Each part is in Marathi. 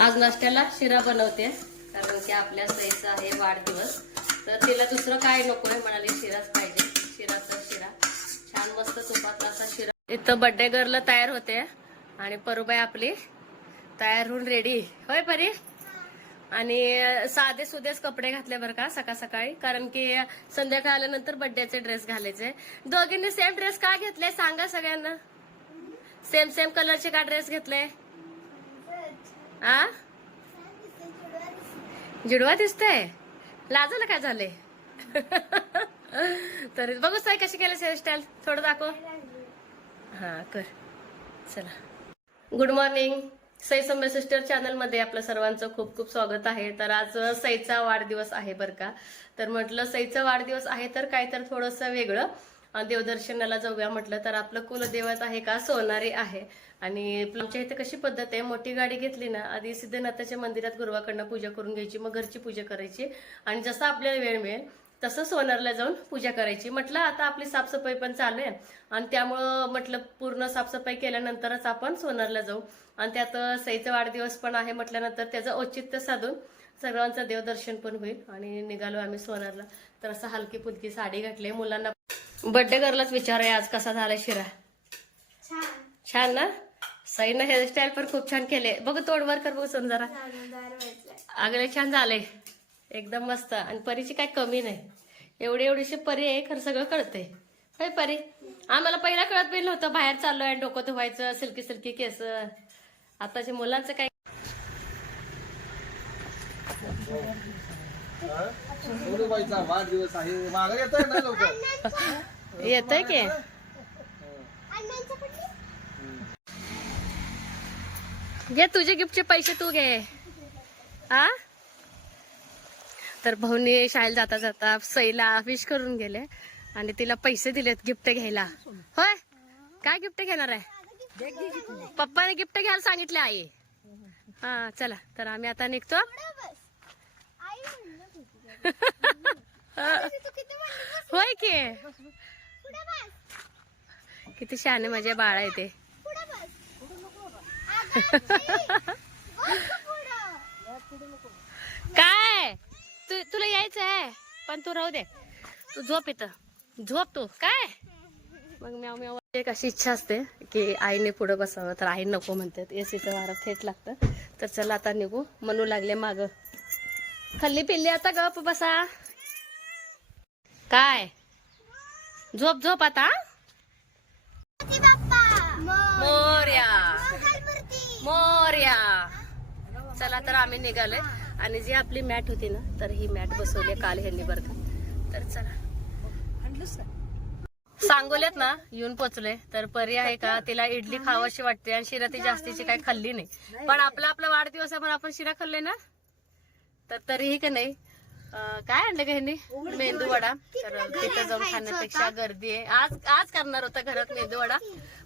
आज नाश्त्याला शिरा बनवते कारण की आपल्या सईचा आहे वाढदिवस. तर तिला दुसरं काय नकोय म्हणाली शिराच पाहिजे. शिराचा शिरा. छान मस्त तुपातला असा शिरा. इथं बड्डे गर्ल तयार होते आणि परुबाई आपली तयार होऊन रेडी होय परी? आणि साधे सुधेच कपडे घातले बरं का सकाळ सकाळी. कारण की संध्याकाळ आल्यानंतर बड्डेचे ड्रेस घालायचे. दोघींनी सेम ड्रेस का घेतले? सांगा सगळ्यांना. सेम सेम कलरचे का ड्रेस घेतले? आ? जुडवा दिसतय. लाजाला काय झाले तरी बघू साई कशी केलं हेअरस्टाईल थोडं दाखव. हा कर. चला. गुड मॉर्निंग सई सौम्य सिस्टर चॅनलमध्ये आपलं सर्वांचं खूप खूप स्वागत आहे. तर आज सईचा वाढदिवस आहे बरं का. तर म्हटलं सईचा वाढदिवस आहे तर काय तर थोडंसं वेगळं. देवदर्शनाला जाऊया म्हटलं तर आपलं कुलदेवत आहे का? सोनारी आहे. आणि आमच्या इथे कशी पद्धत आहे? मोठी गाडी घेतली ना आधी सिद्धनाथाच्या मंदिरात गुरुवाकडनं पूजा करून घ्यायची मग घरची पूजा करायची. आणि जसं आपल्याला वेळ मिळेल तसं सोनारला जाऊन पूजा करायची. म्हटलं आता आपली साफसफाई पण चालू आहे. आणि त्यामुळं म्हटलं पूर्ण साफसफाई केल्यानंतरच आपण सोनारला जाऊ. आणि त्यात सईचा वाढदिवस पण आहे म्हटल्यानंतर त्याचं औचित्य साधून सर्वांचं देवदर्शन पण होईल आणि निघालो आम्ही सोनारला. तर असं हलकी फुलकी साडी घातली. मुलांना बर्थडे गर्लच विचार आहे आज कसा झाला शिरा? छान ना? सईनं हेअरस्टाईल पण खूप छान केले बघ तोडवर कर बघ जरा. आगळे छान झाले. एकदम मस्त. आणि परीची काय कमी नाही. एवढी एवढीशी परी आहे खरं सगळं कळतंय. काय परी? आम्हाला पहिला कळत बी नव्हतं बाहेर चाललोय डोकं धुवायचं सिल्की सिल्की केस. आताच्या मुलांचं काय? वाढदिवस आहे. येतंय की. घे तुझे गिफ्टचे पैसे तू घे. आ? तर भाऊनी शाळेला जाता जाता सईला विश करून गेले आणि तिला पैसे दिलेत गिफ्ट घ्यायला. होय? काय गिफ्ट घेणार आहे? पप्पाने गिफ्ट घ्यायला सांगितले आई. हा चला तर आम्ही आता निघतो. होय की? किती शहाणे माझे बाळ आहे ते. काय? तू तुला यायचं आहे? पण तू राहू दे. तू झोप इथं. झोप तू. काय? मग म्याव म्याव. एक अशी इच्छा असते की आईने पुढे बसावं. तर आई नको म्हणतात. एसीचं वारा थेट लागतं. तर चला आता निघू. म्हणू लागले माग. खाल्ली पिल्ली आता गप बसा. काय? झोप झोप आता मोर्या. मोर्या. चला तर आम्ही निघालोय. आणि जी आपली मॅट होती ना तर ही मॅट बसवली काल ह्यांनी बरं का. तर चला. सांगोल्यात ना येऊन पोचले तर परी आहे का तिला इडली खावाशी वाटते आणि शिरा ती जास्तीची काही खाल्ली नाही. पण आपला आपला वाढदिवस आहे पण आपण शिरा खाल्ले ना? तर तरीही का नाही काय आणलं का ह्यांनी मेंदू वडा. तर तिथं जाऊन खाण्यापेक्षा गर्दी आहे. आज आज करणार होता घरात मेंदू वडा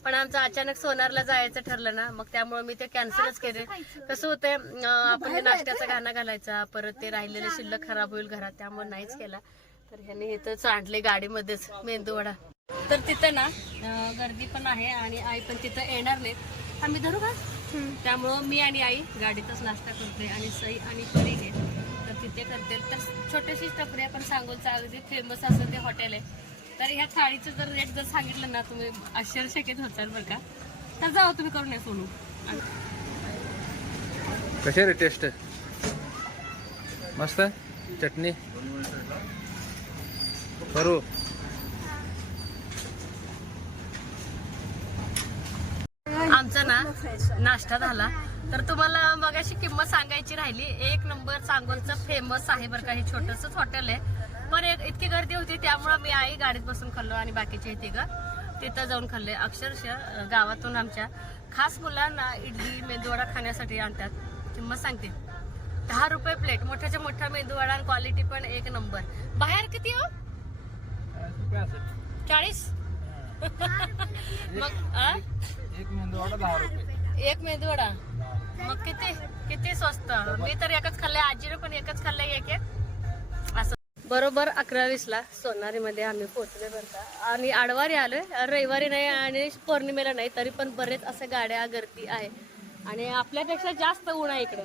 पण आमचं अचानक सोनारला जायचं ठरलं ना मग त्यामुळे मी ते कॅन्सलच केले. कसं होतंय आपण ते नाश्त्याचा गाणं घालायचा परत ते राहिलेले शिल्लक खराब होईल घरात त्यामुळे नाहीच केला. तर ह्यांनी इथं चांडले गाडीमध्येच मेंदू वडा. तर तिथं ना गर्दी पण आहे आणि आई पण तिथं येणार नाहीत. आम्ही धरू का? त्यामुळं मी आणि आई गाडीतच नाश्ता करतोय आणि सई आणि परी हे. तर तिथे करते तर छोटीशी टपरी आपण सांगोलचं अगदी फेमस असं ते हॉटेल आहे. तर ह्या थाळीचं जर रेट जर सांगितलं ना तुम्ही आश्चर्यचकित होताल बरं का. तर जाऊ तुम्ही करून ये सोनू. कसे रे टेस्ट मस्त चटणी? करू. आमचा ना नाश्ता झाला. तर तुम्हाला मग अशी किंमत सांगायची राहिली. एक नंबर सांगोलचं फेमस आहे बरं का हे छोटस हॉटेल आहे. पण एक- इतकी गर्दी होती त्यामुळं मी आई गाडीत बसून खाल्लो आणि बाकीचे ग तिथं जाऊन खाल्ले. अक्षरशः गावातून आमच्या खास मुलांना इडली मेंदूवडा खाण्यासाठी आणतात. किंमत सांगते. दहा रुपये प्लेट मोठ्याच्या मोठा मेंदूवडा आणि क्वालिटी पण एक नंबर. बाहेर किती हो? चाळीस मग? एक मेंदू वडा दहा रुपये. एक मेदूवडा मग किती किती स्वस्त? मी तर एकच खाल्लंय आजीने पण एकच खाल्लंय एक एक. असं. बरोबर अकरा वीस ला सोनारी मध्ये आम्ही पोहोचले बरं का. आणि आडवारी आलोय. रविवारी नाही आणि पौर्णिमेला नाही तरी पण बरेच असे गाड्या गर्दी आहे. आणि आपल्यापेक्षा जास्त ऊन आहे इकडे.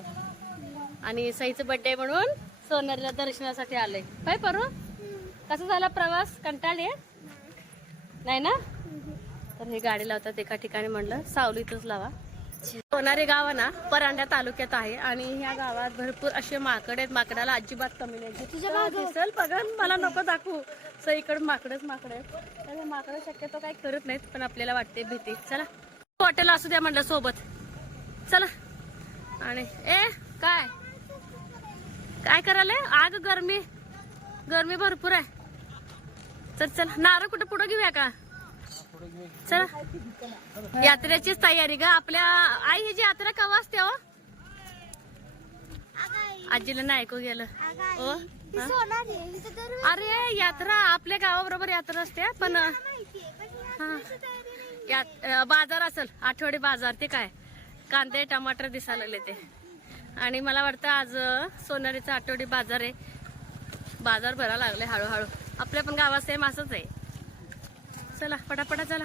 आणि सईचं बड्डे म्हणून सोनारीला दर्शनासाठी आलंय. काय परू कसा झाला प्रवास? कंटाळली नाही ना? तर हे गाडी लावतात एका ठिकाणी म्हणलं सावलीतच लावा. सोनारी गाव ना परांड्या तालुक्यात आहे आणि ह्या गावात भरपूर असे माकड आहेत. माकडाला अजिबात कमी नाही. तुझ्या दिसल बघा मला नको दाखवू. सईकडे माकडच माकड आहेत. तर हे माकडं शक्यतो काही करत नाहीत पण आपल्याला वाटते भीती. चला. हॉटेल असू द्या म्हणलं सोबत. चला. आणि ए काय? काय करायला? आग गरमी. गरमी भरपूर आहे. चल चल. नारळ कुठं पुढं घेऊया का? चला. यात्रेचीच तयारी ग. आपल्या आई ही जी यात्रा कवा असते हो? आजीला नाही ऐकू गेलं. हो? अरे यात्रा आपल्या गावाबरोबर यात्रा असते पण बाजार असेल आठवडी बाजार ते काय? कांदे टमाटर दिसायला लागले ते. आणि मला वाटतं आज सोनारीचा आठवडी बाजार आहे. बाजार भरा लागले हळूहळू. आपल्या पण गावात सेम असंच आहे. चला पटापटा चला.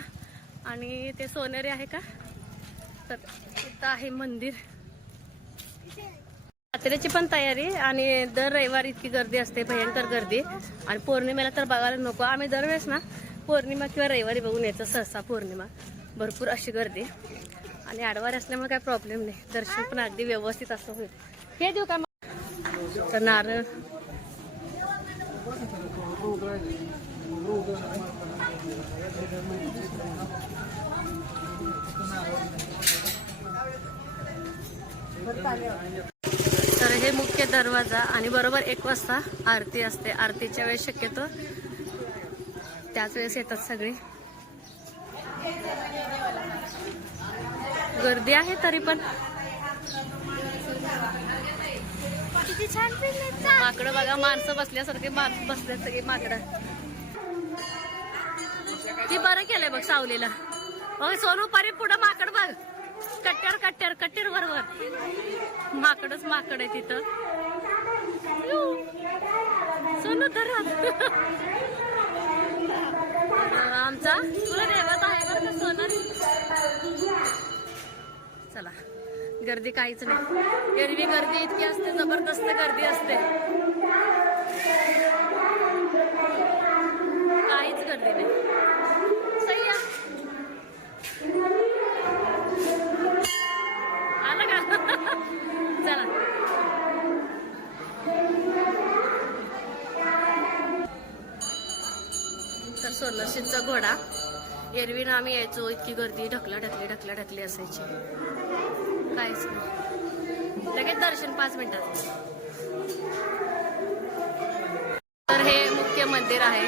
आणि ते सोनेरी आहे का? तर इथं आहे मंदिर. यात्रेची पण तयारी आणि दर रविवारी इतकी गर्दी असते भयंकर गर्दी. आणि पौर्णिमेला तर बघायला नको. आम्ही दरवेळेस ना पौर्णिमा किंवा रविवारी बघून यायचं सहसा पौर्णिमा. भरपूर अशी गर्दी. आणि आडवारी असल्यामुळे काही प्रॉब्लेम नाही. दर्शन पण अगदी व्यवस्थित असं होईल. हे देऊ का मग? तर नारळ. तर हे मुख्य दरवाजा आणि बरोबर एक वाजता आरती असते. आरतीच्या वेळेस शक्यतो त्याच वेळेस येतात सगळे. गर्दी आहे तरी पण. माकडं बघा माणसं बसल्यासारखे बसले सगळे माकडं. ती बरं केलंय बघ सावलीला. बघ सोनू परी पुढं माकड बघ. कट्ट्यावर कट्ट्यावर कट्ट्यावर बरोबर माकडच माकड आहे तिथं. सोनू तर आमचा? तुला देवत आहे बरं का सोनर चला. गर्दी काहीच नाही. एरवी गर्दी इतकी असते जबरदस्त गर्दी असते. सोलरशीचा घोडा एरवी ना आम्ही यायचो इतकी गर्दी ढकला ढकली ढकला ढकली असायची. काहीच नाही. लगेच दर्शन पाच मिनिटात. तर हे मुख्य मंदिर आहे.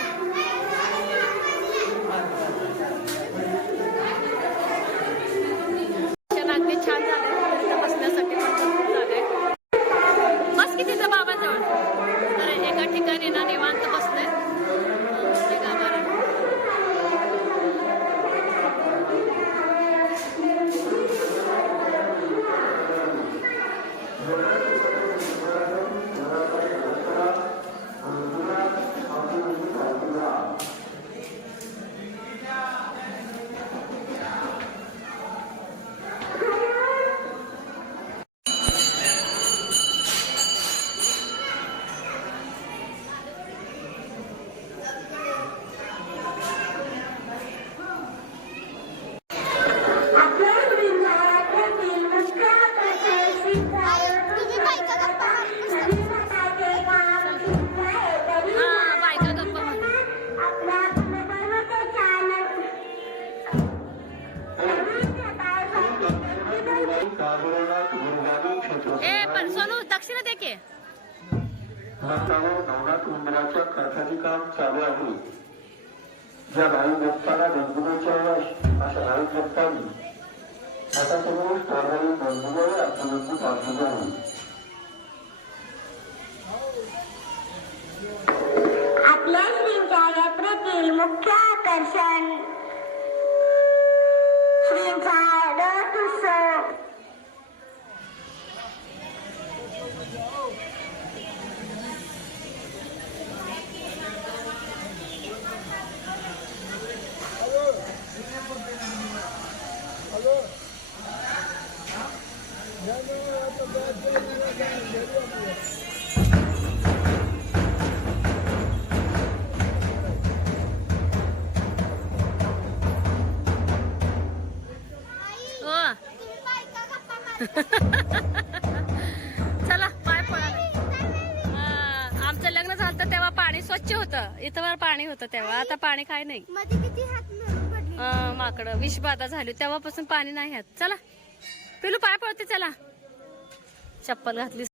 आता तुम्ही स्थानावरील बंधूवर आपली बंधू पाठवले आहे आपल्या श्रींच्या यात्रेतील मुख्य आकर्षण चला पाय पडा. आमचं लग्न झालं तर तेव्हा पाणी स्वच्छ होतं. इथं पाणी होतं तेव्हा. आता पाणी काय नाही. माकडं विषबाधा झाली. तेव्हापासून पाणी नाही ह्यात चला. पिलू पाय पडते चला. चप्पल घातली.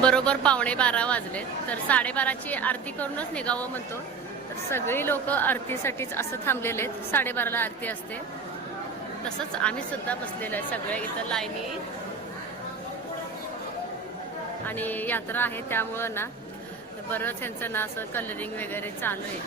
बरोबर पावणे बारा वाजले. तर साडेबाराची आरती करूनच निघावं म्हणतो. तर सगळी लोक आरतीसाठीच असं थांबलेले आहेत. साडेबाराला आरती असते. तसंच आम्ही सुद्धा बसलेलो आहे सगळे इथं लाईनी. आणि यात्रा आहे त्यामुळं ना बरंच यांचं ना असं कलरिंग वगैरे चालू आहे.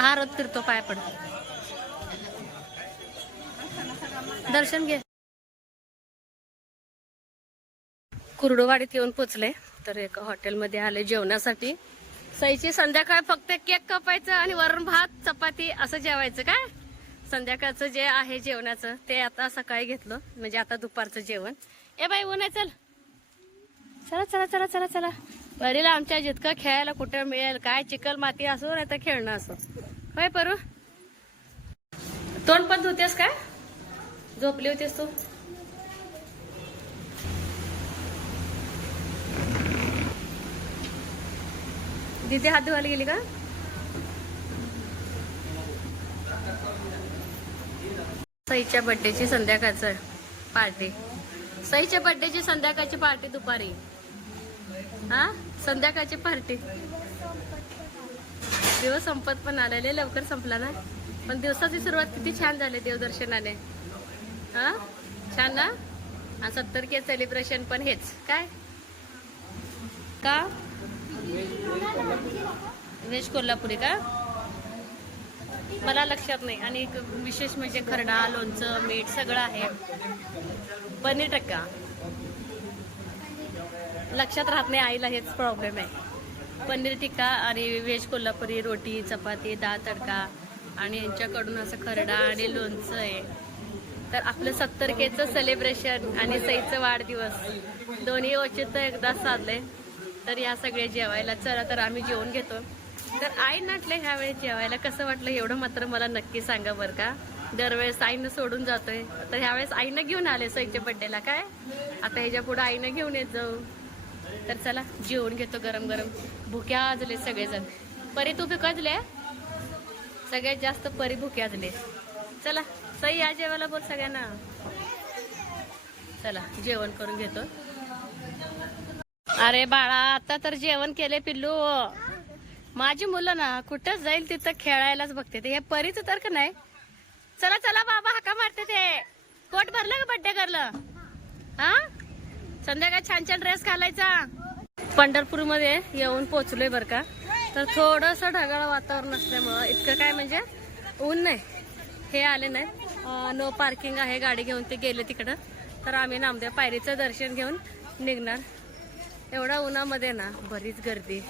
आरत फिरतो पाय पडतो. दर्शन घे. कुर्डुवाडीत येऊन पोचले तर एका हॉटेलमध्ये आले जेवणासाठी. सईची संध्याकाळ फक्त केक कापायचं आणि वरण भात चपाती असं जेवायचं काय? संध्याकाळचं जे आहे जेवणाचं ते आता सकाळी घेतलं म्हणजे आता दुपारचं जेवण. ए बाई ऊन चल. चला चला चला चला चला. परीला आमच्या जितकं खेळायला कुठं मिळेल काय चिकल माती असो नाही तर खेळणं असो. होय परू. तोंड पण धुतेस काय? झोपली होतीस तू. दिदी हात धुवायला गेली का? सईच्या बड्डेची संध्याकाळचं पार्टी सईच्या बड्डेची संध्याकाळची पार्टी दुपारी. हा? संध्याकाळची पार्टी दिवस संपत पण आलेले लवकर संपला ना. पण दिवसाची सुरुवात किती छान झाली देवदर्शनाने. हा? छान ना? आणि सत्तर के सेलिब्रेशन पण हेच. काय? का? व्हेज कोल्हापुरी का? मला लक्षात नाही. आणि एक विशेष म्हणजे खरडा लोणचं मीठ सगळं आहे. पनीर टक्का. लक्षात राहत नाही आईला हेच प्रॉब्लेम आहे. पनीर टिक्का आणि व्हेज कोल्हापुरी रोटी चपाती दाळ तडका आणि यांच्याकडून असं खरडा आणि लोणचं आहे. तर आपलं सत्तर केचं सेलिब्रेशन आणि सईचं वाढदिवस दोन्ही औचित्य एकदा साधले तर या सगळे जेवायला चला तर आम्ही जेवून घेतो. तर आई नाटले ह्यावेळी जेवायला कसं वाटलं एवढं मात्र मला नक्की सांगा बरं का. दरवेळेस आईनं सोडून जातोय. तर ह्यावेळेस आईनं घेऊन आले सईच्या बड्डेला काय? आता ह्याच्या पुढे आईनं घेऊन येत जाऊ. तर चला जेवण घेतो गरम गरम. भुके आजले सगळेजण. परी तू भिकजले सगळ्यात जास्त परी भुके आजले. चला सई या जेवायला बोल सगळ्यांना. चला जेवण करून घेतो. अरे बाळा आता तर जेवण केले पिल्लू. माझी मुलं ना कुठं जाईल तिथं खेळायलाच बघते. ते हे परीच तर का नाही? चला चला बाबा हाका मारते ते. कोट भरलं का बड्डे करलं हा? संध्याकाळी छान छान ड्रेस घालायचा. पंढरपूरमध्ये येऊन पोहोचलोय बर का. तर थोडस ढगाळ वातावरण असल्यामुळं इतकं काय म्हणजे ऊन नाही. हे आले नाही. नो पार्किंग आहे गाडी घेऊन ते गेले तिकडं. तर आम्ही नामदेव पायरीचं दर्शन घेऊन निघणार. एवढा उन्हामध्ये ना बरीच गर्दी.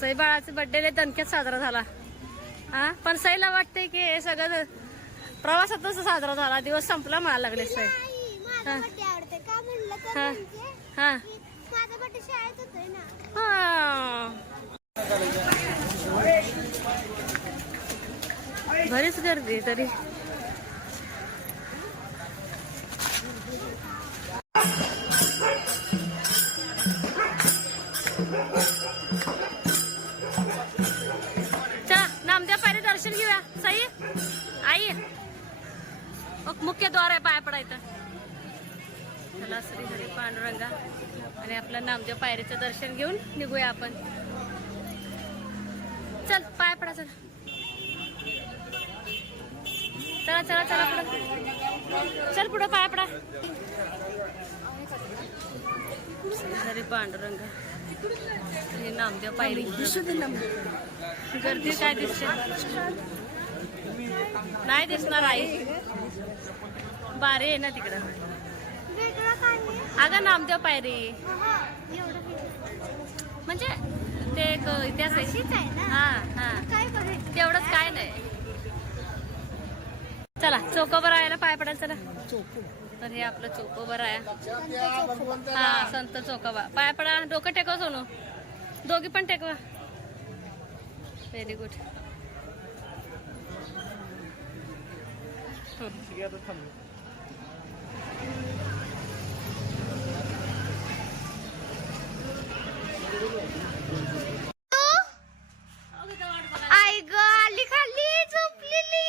सई बाळाचा बड्डे दणक्यात साजरा झाला. हा पण सईला वाटतंय की हे सगळं प्रवासातच साजरा झाला. दिवस संपला मला लागले सई. हा. बड्डे आवडते. का म्हणलं तर हा. म्हणजे हा. की माझा बड्डे शाळेत होतोय ना. हा. बरीच गर्दी आहे तरी. चला नामदेव पायरी दर्शन घेऊया. सई आई. मग मुख्य द्वार आहे पाया पडायचं. चला श्री हरी पांडुरंगा. आणि आपलं नामदेव पायरीचं दर्शन घेऊन निघूया आपण. चल पाय पडा चला. चला चला चला पुढं. चल पुढं पाय पडा. अरे पांडुरंग. हे नामदेव पायरी गर्दी काय दिसते? नाही दिसणार आई. बारे आहे ना तिकडं. अगं नामदेव पायरी. म्हणजे ते एक इतिहास आहे. आहे हा हा. तेवढंच काय नाही. चला चौकोबर राहायला पाय पडाल चला. तर हे आपलं चौकोबर आहे. हा संत चौकोबा पाय पडा डोकं टेकव सोनू. दोघी पण टेकवा. व्हेरी गुड आई ग आली खाली झोपलेली.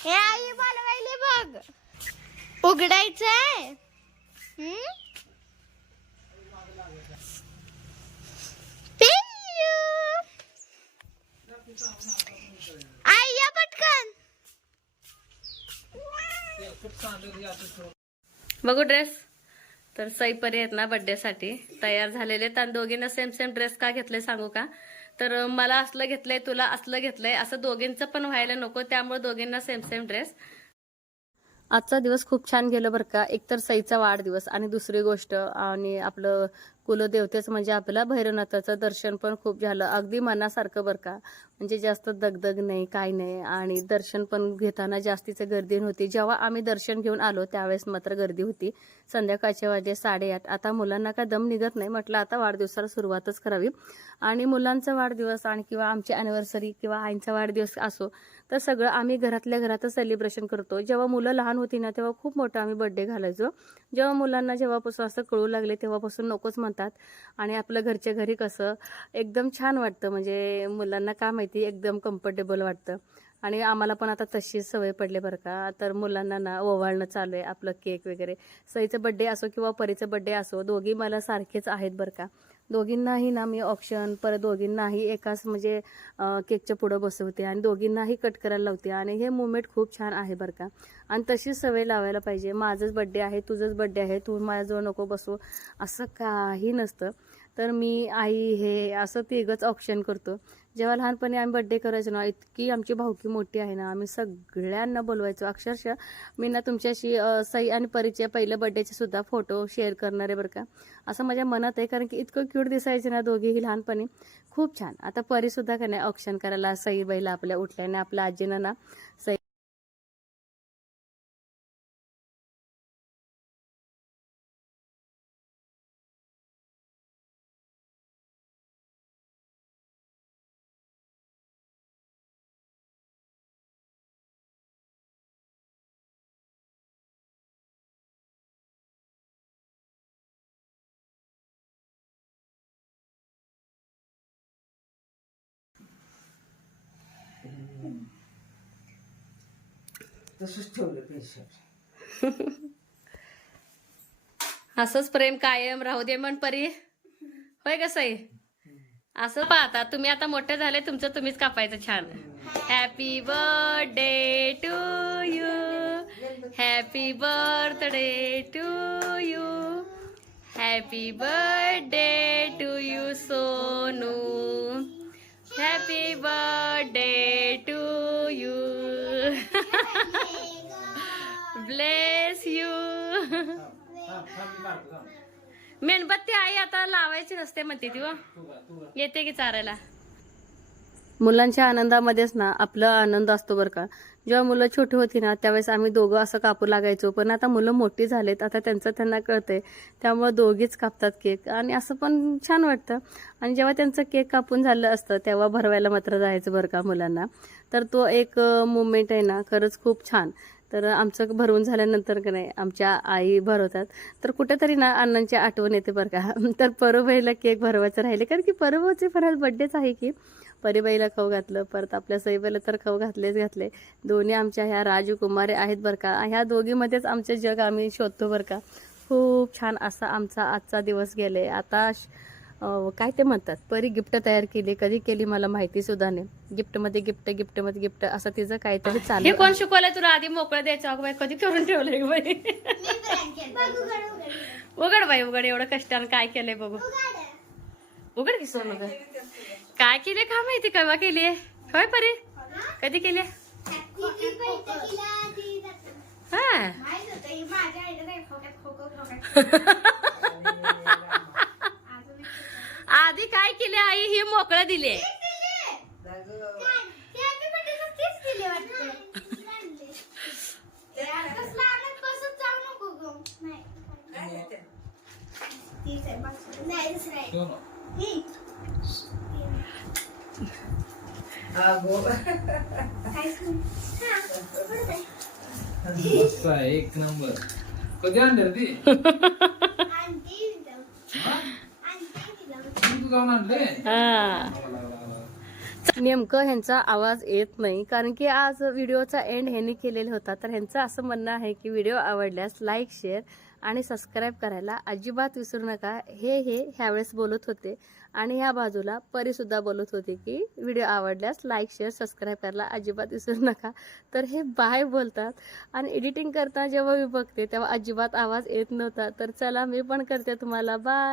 हे आई बोलवायले बघ. उघडायचंय हम्म या पटकन बघू ड्रेस तर सई परी आहेत ना birthday साठी. तयार झालेले आहेत. आणि दोघींना सेम सेम ड्रेस का घेतले सांगू का? तर मला असलं घेतलंय तुला असलं घेतलंय असं दोघींचं पण व्हायला नको. त्यामुळे दोघींना सेम सेम ड्रेस आजचा दिवस खूप छान गेला बरं का. एकतर सईचा वाढदिवस आणि दुसरी गोष्ट आणि आपलं कुलदेवतेच म्हणजे आपला भैरवनाथाचं दर्शन पण खूप झालं. अगदी मनासारखं बरं का? म्हणजे जास्त दगदग नाही काय नाही. आणि दर्शन पण घेताना जास्तीचं गर्दी नव्हती. जेव्हा आम्ही दर्शन घेऊन आलो त्यावेळेस मात्र गर्दी होती. संध्याकाळचे वाजे साडेआठ. आता मुलांना काय दम निघत नाही म्हटलं आता वाढदिवसाला सुरुवातच करावी. आणि मुलांचा वाढदिवस आणि किंवा आमची अॅनिव्हर्सरी किंवा आईंचा वाढदिवस असो तर सगळं आम्ही घरातल्या घरातच सेलिब्रेशन करतो. जेव्हा मुलं लहान होती ना तेव्हा खूप मोठा आम्ही बर्थडे घालायचो. जेव्हा मुलांना जेव्हापासून असं कळू लागले तेव्हापासून नकोच म्हणतात. आणि आपलं घरच्या घरी कसं एकदम छान वाटतं. म्हणजे मुलांना काय माहिती एकदम कम्फर्टेबल वाटतं. आणि आम्हाला पण आता तशीच सवय पडली बरं का. तर मुलांना ना ओवाळणं चालू आहे आपलं केक वगैरे. सईचं बड्डे असो किंवा परीचं बड्डे असो दोघी मला सारखेच आहेत बरं का. दोघींनाही ना मी ऑप्शन परत दोघींनाही एकाच म्हणजे केकच्या पुढं बसवते आणि दोघींनाही कट करायला लावते. आणि हे मुवमेंट खूप छान आहे बरं का. आणि तशीच सवय लावायला पाहिजे. माझंच बड्डे आहे तुझंच बड्डे आहे तू माझ्याजवळ नको बसू. असं काही नसतं. तर मी आई हे असं तिघंच ऑप्शन करतो. जेव्हा लहानपणी आम्ही बड्डे करायचो ना इतकी आमची भावकी मोठी आहे ना आम्ही सगळ्यांना बोलवायचो. अक्षरशः मी ना तुमच्याशी सई आणि परिचय पहिल्या बड्डेचे सुद्धा फोटो शेअर करणार आहे बरं का. असं माझ्या मनात आहे कारण की इतकं क्यूट दिसायचे ना दोघेही लहानपणी. खूप छान. आता परीसुद्धा का नाही ऑप्शन करायला सई बाईला आपल्या उठल्याने आपल्या आजीनं ना सई तसंच ठेवलं पेन्शन असंच प्रेम कायम राहू दे म्हण परी. होय का सई? असं पाहता तुम्ही आता मोठे झाले तुमचं तुम्हीच कापायचं छान. Happy birthday to you happy birthday to you happy birthday to you Sonu happy birthday to bless you मेणबत्ती आई आता लावायची नसते म्हणते ती येते की चारायला? मुलांच्या आनंदामध्येच ना आपला आनंद असतो बरं का. जेव्हा मुलं छोटी होती ना त्यावेळेस आम्ही दोघं असं कापू लागायचो. पण आता मुलं मोठी झालेत आता त्यांचं त्यांना कळतंय. त्यामुळे दोघीच कापतात केक. आणि असं पण छान वाटतं. आणि जेव्हा त्यांचं केक कापून झालं असतं तेव्हा भरवायला मात्र जायचं बरं का मुलांना. तर तो एक मुवमेंट आहे ना खरंच खूप छान. तर आमचं भरवून झाल्यानंतर का नाही आमच्या आई भरवतात. तर कुठेतरी ना अण्णांची आठवण येते बरं का. तर परोबाईला केक भरवायचं राहिले. कारण की परोबाचे फराळ बड्डेच आहे की. परिबाईला खाऊ घातलं परत आपल्या सईबाईला तर खाऊ घातलेच घातले. दोन्ही आमच्या ह्या राजकुमारी आहेत बरं का. ह्या दोघीमध्येच आमचे जग आम्ही शोधतो बरं का. खूप छान असा आमचा आजचा दिवस गेले. आता श- काय ते म्हणतात? परी गिफ्ट तयार केली कधी केली मला माहिती सुद्धा नाही. गिफ्टमध्ये गिफ्ट गिफ्टमध्ये गिफ्ट असं तिचं काहीतरी चालू हे कोण शिकवलंय तुला आधी मोकळं द्यायचं अगं बाई कधी करून ठेवलंय गं बाई? उघड बाई उघड एवढं कष्टानं काय केलंय बघू. उघड की सोनू गं. काय केले का माहिती केव्हा केली होय परी? कधी केली हा. आधी काय केले आई? ही मोकळं दिले. एक नंबर. कधी आणलं ती तू जाऊन आणले नेमकं ह्यांचा आवाज येत नाही कारण की आज व्हिडिओचा एंड ह्यांनी केलेला होता. तर ह्यांचं असं म्हणणं आहे की व्हिडिओ आवडल्यास लाईक शेअर आणि सबस्क्राईब करायला अजिबात विसरू नका. हे हे ह्यावेळेस बोलत होते आणि ह्या बाजूला परीसुद्धा बोलत होते की व्हिडिओ आवडल्यास लाईक शेअर सबस्क्राईब करायला अजिबात विसरू नका. तर हे बाय बोलतात आणि एडिटिंग करताना जेव्हा मी बघते तेव्हा अजिबात आवाज येत नव्हता. तर चला मी पण करते तुम्हाला. बाय